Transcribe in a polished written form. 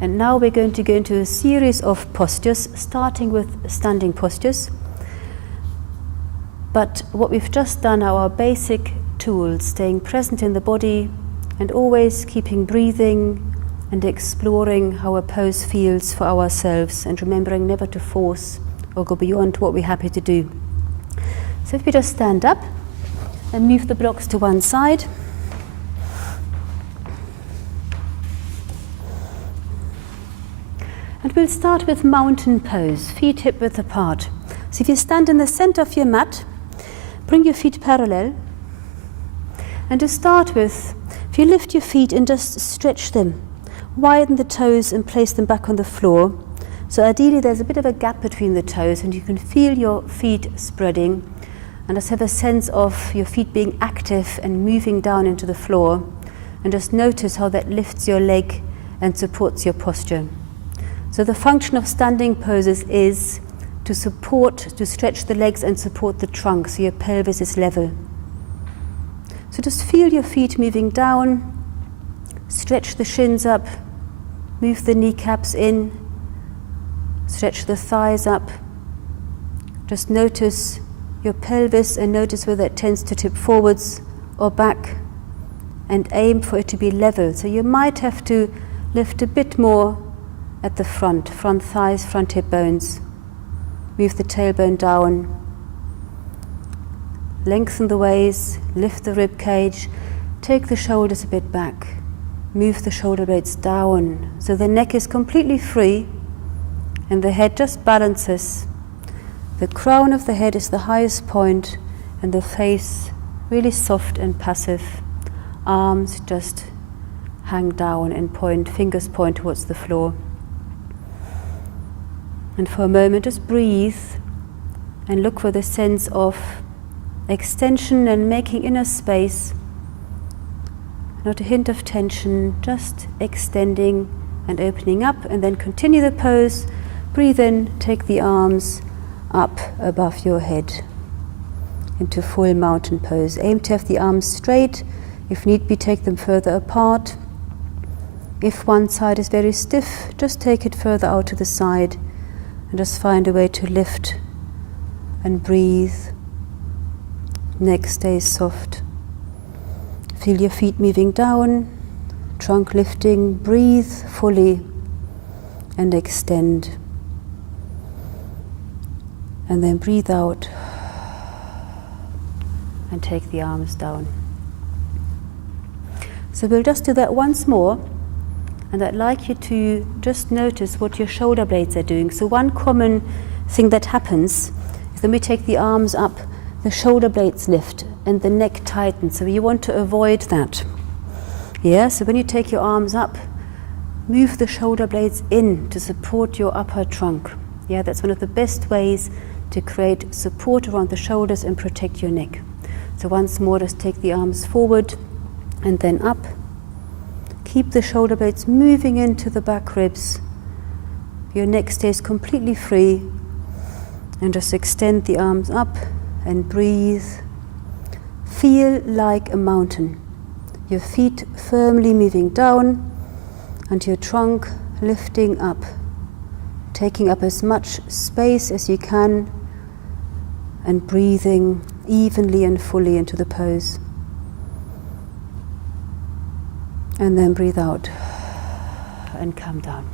And now we're going to go into a series of postures, starting with standing postures. But what we've just done are our basic tools, staying present in the body and always keeping breathing and exploring how a pose feels for ourselves, and remembering never to force or go beyond what we're happy to do. So if we just stand up and move the blocks to one side. And we'll start with mountain pose, feet hip width apart. So if you stand in the center of your mat, bring your feet parallel. And to start with, if you lift your feet and just stretch them, widen the toes and place them back on the floor. So ideally there's a bit of a gap between the toes and you can feel your feet spreading, and just have a sense of your feet being active and moving down into the floor, and just notice how that lifts your leg and supports your posture. So the function of standing poses is to stretch the legs and support the trunk so your pelvis is level. So just feel your feet moving down, stretch the shins up, move the kneecaps in, stretch the thighs up. Just notice your pelvis and notice whether it tends to tip forwards or back, and aim for it to be level. So you might have to lift a bit more at the front thighs, front hip bones. Move the tailbone down. Lengthen the waist, lift the rib cage, take the shoulders a bit back. Move the shoulder blades down so the neck is completely free and the head just balances. The crown of the head is the highest point and the face really soft and passive. Arms just hang down and point, fingers point towards the floor. And for a moment just breathe and look for the sense of extension and making inner space. Not a hint of tension, just extending and opening up, and then continue the pose. Breathe in, take the arms up above your head into full mountain pose. Aim to have the arms straight. If need be, take them further apart. If one side is very stiff, just take it further out to the side and just find a way to lift and breathe. Neck stays soft. Feel your feet moving down, trunk lifting, breathe fully and extend. And then breathe out and take the arms down. So we'll just do that once more, and I'd like you to just notice what your shoulder blades are doing. So one common thing that happens is when we take the arms up, the shoulder blades lift and the neck tightens, so you want to avoid that. Yeah, so when you take your arms up, move the shoulder blades in to support your upper trunk. Yeah, that's one of the best ways to create support around the shoulders and protect your neck. So once more, just take the arms forward and then up. Keep the shoulder blades moving into the back ribs. Your neck stays completely free, and just extend the arms up and breathe. Feel like a mountain. Your feet firmly moving down and your trunk lifting up, taking up as much space as you can and breathing evenly and fully into the pose. And then breathe out and come down.